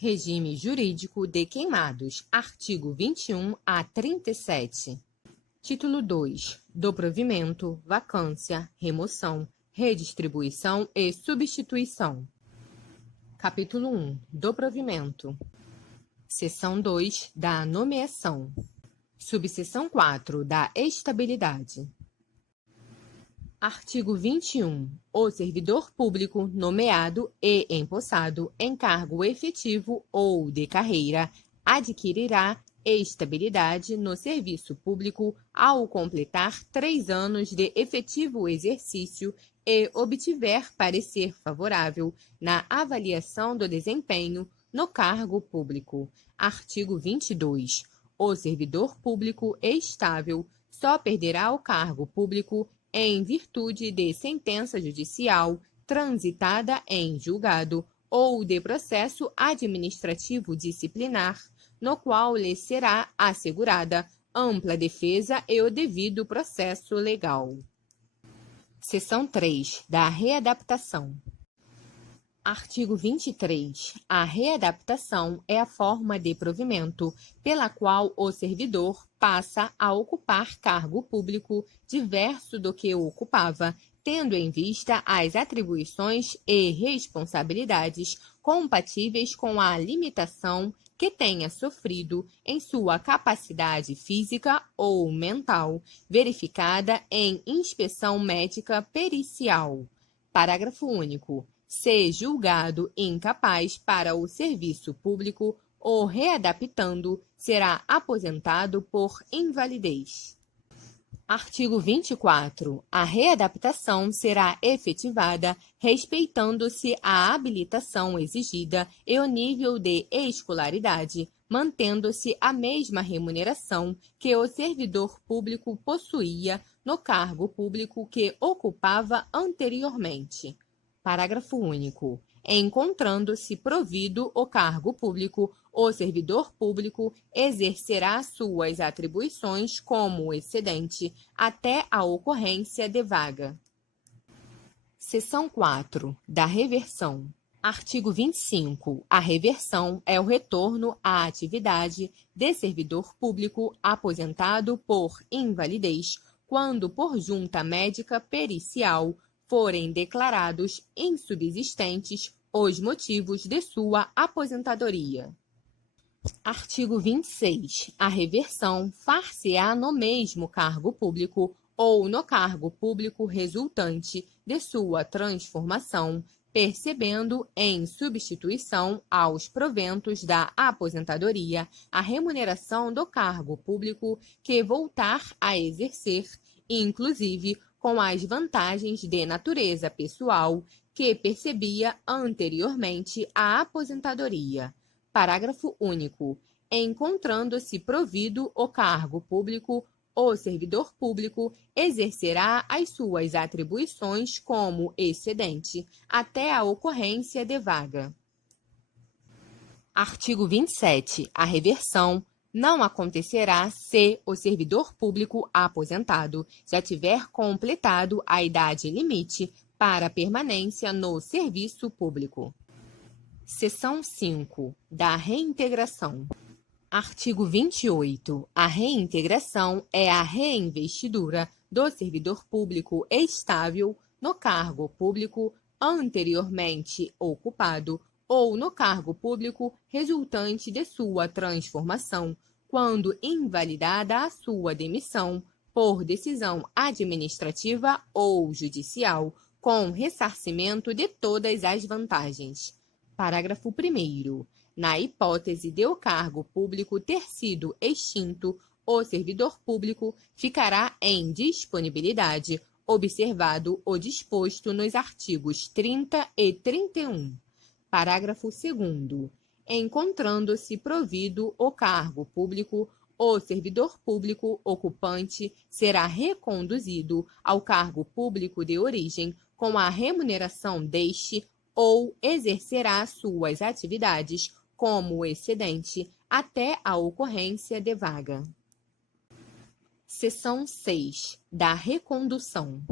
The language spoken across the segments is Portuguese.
Regime jurídico de queimados, artigo 21 a 37. Título 2. Do provimento, vacância, remoção, redistribuição e substituição. Capítulo 1. Do provimento. Seção 2. Da nomeação. Subseção 4. Da estabilidade. Artigo 21. O servidor público nomeado e empossado em cargo efetivo ou de carreira adquirirá estabilidade no serviço público ao completar 3 anos de efetivo exercício e obtiver parecer favorável na avaliação do desempenho no cargo público. Artigo 22. O servidor público estável só perderá o cargo público em virtude de sentença judicial transitada em julgado ou de processo administrativo disciplinar, no qual lhe será assegurada ampla defesa e o devido processo legal. Seção 3. Da readaptação. Artigo 23. A readaptação é a forma de provimento pela qual o servidor passa a ocupar cargo público diverso do que o ocupava, tendo em vista as atribuições e responsabilidades compatíveis com a limitação que tenha sofrido em sua capacidade física ou mental, verificada em inspeção médica pericial. Parágrafo único. Se julgado incapaz para o serviço público ou readaptando, será aposentado por invalidez. Artigo 24. A readaptação será efetivada respeitando-se a habilitação exigida e o nível de escolaridade, mantendo-se a mesma remuneração que o servidor público possuía no cargo público que ocupava anteriormente. Parágrafo único. Encontrando-se provido o cargo público, o servidor público exercerá suas atribuições como excedente até a ocorrência de vaga. Seção 4. Da reversão. Artigo 25. A reversão é o retorno à atividade de servidor público aposentado por invalidez, quando por junta médica pericial forem declarados insubsistentes os motivos de sua aposentadoria. Artigo 26. A reversão far-se-á no mesmo cargo público ou no cargo público resultante de sua transformação, percebendo em substituição aos proventos da aposentadoria a remuneração do cargo público que voltar a exercer, inclusive com as vantagens de natureza pessoal que percebia anteriormente à aposentadoria. Parágrafo único. Encontrando-se provido o cargo público, o servidor público exercerá as suas atribuições como excedente até a ocorrência de vaga. Artigo 27. A reversão não acontecerá se o servidor público aposentado já tiver completado a idade limite para permanência no serviço público. Seção 5. Da reintegração. Artigo 28. A reintegração é a reinvestidura do servidor público estável no cargo público anteriormente ocupado ou no cargo público resultante de sua transformação, quando invalidada a sua demissão por decisão administrativa ou judicial, com ressarcimento de todas as vantagens. Parágrafo 1º. Na hipótese de o cargo público ter sido extinto, o servidor público ficará em disponibilidade, observado o disposto nos artigos 30 e 31. Parágrafo 2º. Encontrando-se provido o cargo público, o servidor público ocupante será reconduzido ao cargo público de origem com a remuneração deste ou exercerá suas atividades como excedente até a ocorrência de vaga. Seção 6. Da recondução.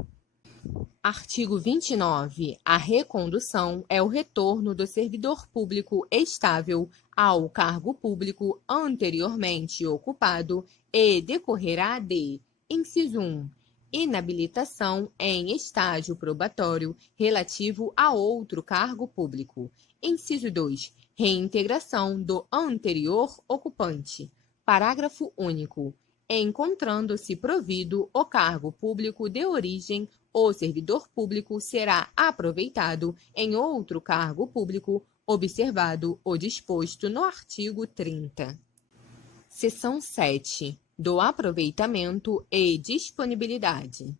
Artigo 29. A recondução é o retorno do servidor público estável ao cargo público anteriormente ocupado e decorrerá de: inciso 1. Inabilitação em estágio probatório relativo a outro cargo público. Inciso 2. Reintegração do anterior ocupante. Parágrafo único. Encontrando-se provido o cargo público de origem, o servidor público será aproveitado em outro cargo público, observado o disposto no artigo 30. Seção 7. Do aproveitamento e disponibilidade.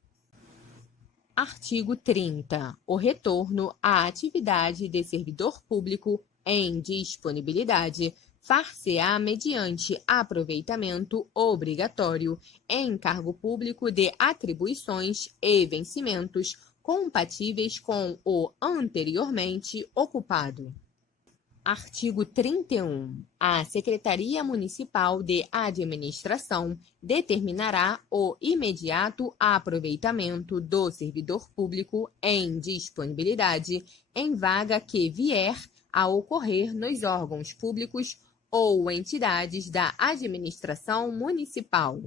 Artigo 30. O retorno à atividade de servidor público em disponibilidade far-se-á mediante aproveitamento obrigatório em cargo público de atribuições e vencimentos compatíveis com o anteriormente ocupado. Artigo 31. A Secretaria Municipal de Administração determinará o imediato aproveitamento do servidor público em disponibilidade em vaga que vier a ocorrer nos órgãos públicos ou entidades da administração municipal.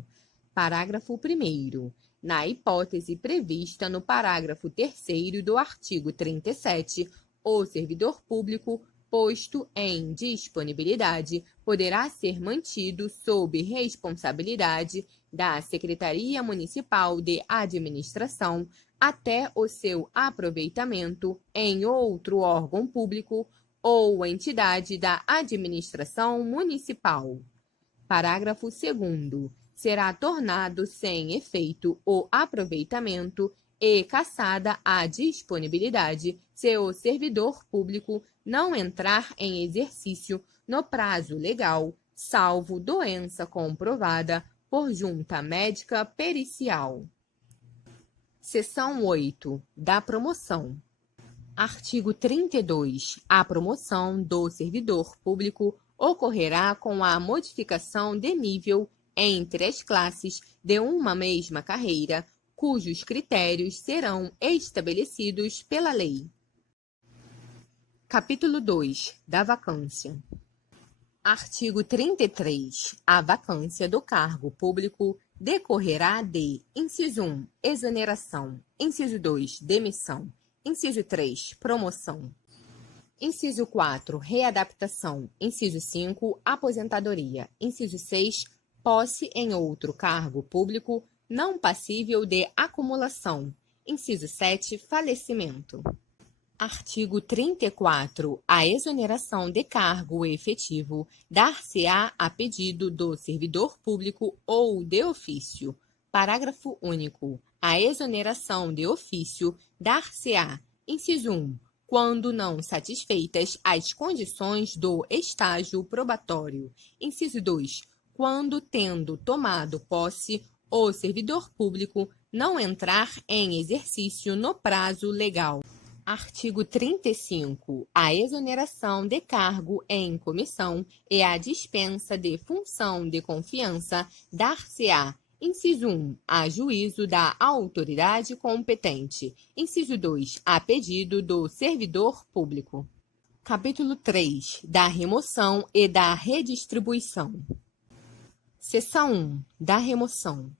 Parágrafo 1º. Na hipótese prevista no parágrafo 3º do artigo 37, o servidor público posto em disponibilidade poderá ser mantido sob responsabilidade da Secretaria Municipal de Administração até o seu aproveitamento em outro órgão público ou entidade da administração municipal. Parágrafo 2º. Será tornado sem efeito o aproveitamento e cassada a disponibilidade se o servidor público não entrar em exercício no prazo legal, salvo doença comprovada por junta médica pericial. Seção 8. Da promoção. Artigo 32. A promoção do servidor público ocorrerá com a modificação de nível entre as classes de uma mesma carreira, cujos critérios serão estabelecidos pela lei. Capítulo 2. Da vacância. Artigo 33. A vacância do cargo público decorrerá de: inciso 1, exoneração; inciso 2, demissão; inciso 3, promoção; inciso 4, readaptação; inciso 5, aposentadoria; inciso 6, posse em outro cargo público não passível de acumulação; inciso 7, falecimento. Artigo 34. A exoneração de cargo efetivo dar-se-á a pedido do servidor público ou de ofício. Parágrafo único. A exoneração de ofício dar-se-á: inciso 1, quando não satisfeitas as condições do estágio probatório; inciso 2, quando, tendo tomado posse, o servidor público não entrar em exercício no prazo legal. Artigo 35. A exoneração de cargo em comissão e a dispensa de função de confiança dar-se-á: inciso 1, a juízo da autoridade competente; inciso 2, a pedido do servidor público. Capítulo 3. Da remoção e da redistribuição. Seção 1. Da remoção.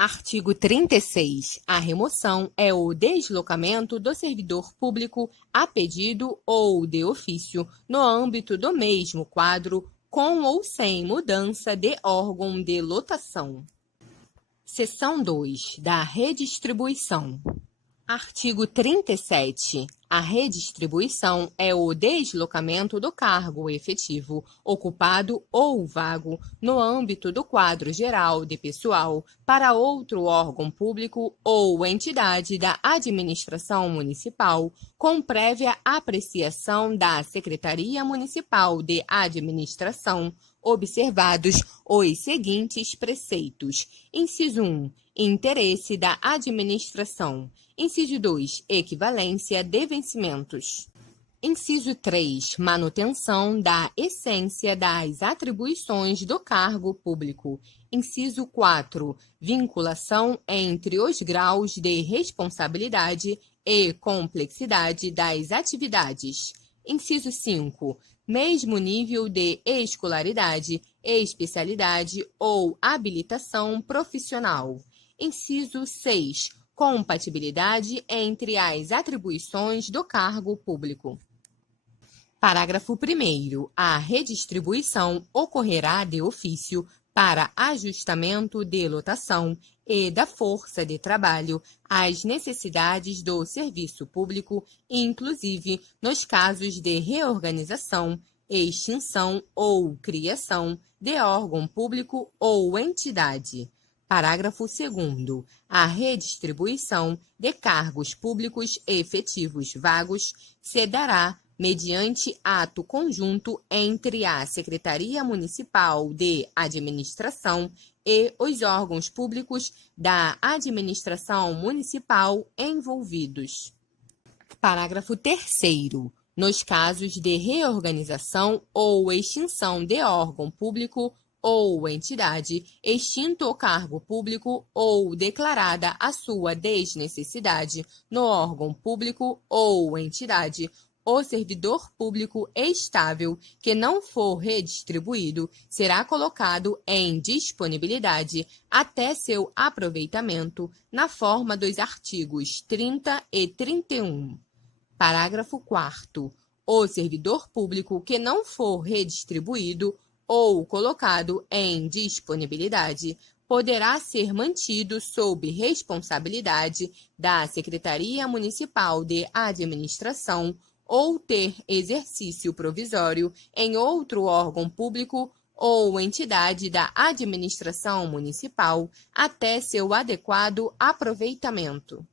Artigo 36. A remoção é o deslocamento do servidor público a pedido ou de ofício no âmbito do mesmo quadro, com ou sem mudança de órgão de lotação. Seção 2. Da redistribuição. Artigo 37. A redistribuição é o deslocamento do cargo efetivo, ocupado ou vago, no âmbito do quadro geral de pessoal, para outro órgão público ou entidade da administração municipal, com prévia apreciação da Secretaria Municipal de Administração, observados os seguintes preceitos: inciso 1, interesse da administração; inciso 2, equivalência de vencimentos; Inciso 3. Manutenção da essência das atribuições do cargo público. Inciso 4. Vinculação entre os graus de responsabilidade e complexidade das atividades. Inciso 5. Mesmo nível de escolaridade, especialidade ou habilitação profissional. Inciso 6. Compatibilidade entre as atribuições do cargo público. Parágrafo 1º. A redistribuição ocorrerá de ofício para ajustamento de lotação e da força de trabalho às necessidades do serviço público, inclusive nos casos de reorganização, extinção ou criação de órgão público ou entidade. Parágrafo 2º. A redistribuição de cargos públicos efetivos vagos se dará mediante ato conjunto entre a Secretaria Municipal de Administração e os órgãos públicos da administração municipal envolvidos. Parágrafo 3º. Nos casos de reorganização ou extinção de órgão público ou entidade, extinto o cargo público ou declarada a sua desnecessidade no órgão público ou entidade, o servidor público estável que não for redistribuído será colocado em disponibilidade até seu aproveitamento na forma dos artigos 30 e 31. Parágrafo 4º. O servidor público que não for redistribuído ou colocado em disponibilidade poderá ser mantido sob responsabilidade da Secretaria Municipal de Administração ou ter exercício provisório em outro órgão público ou entidade da administração municipal até seu adequado aproveitamento.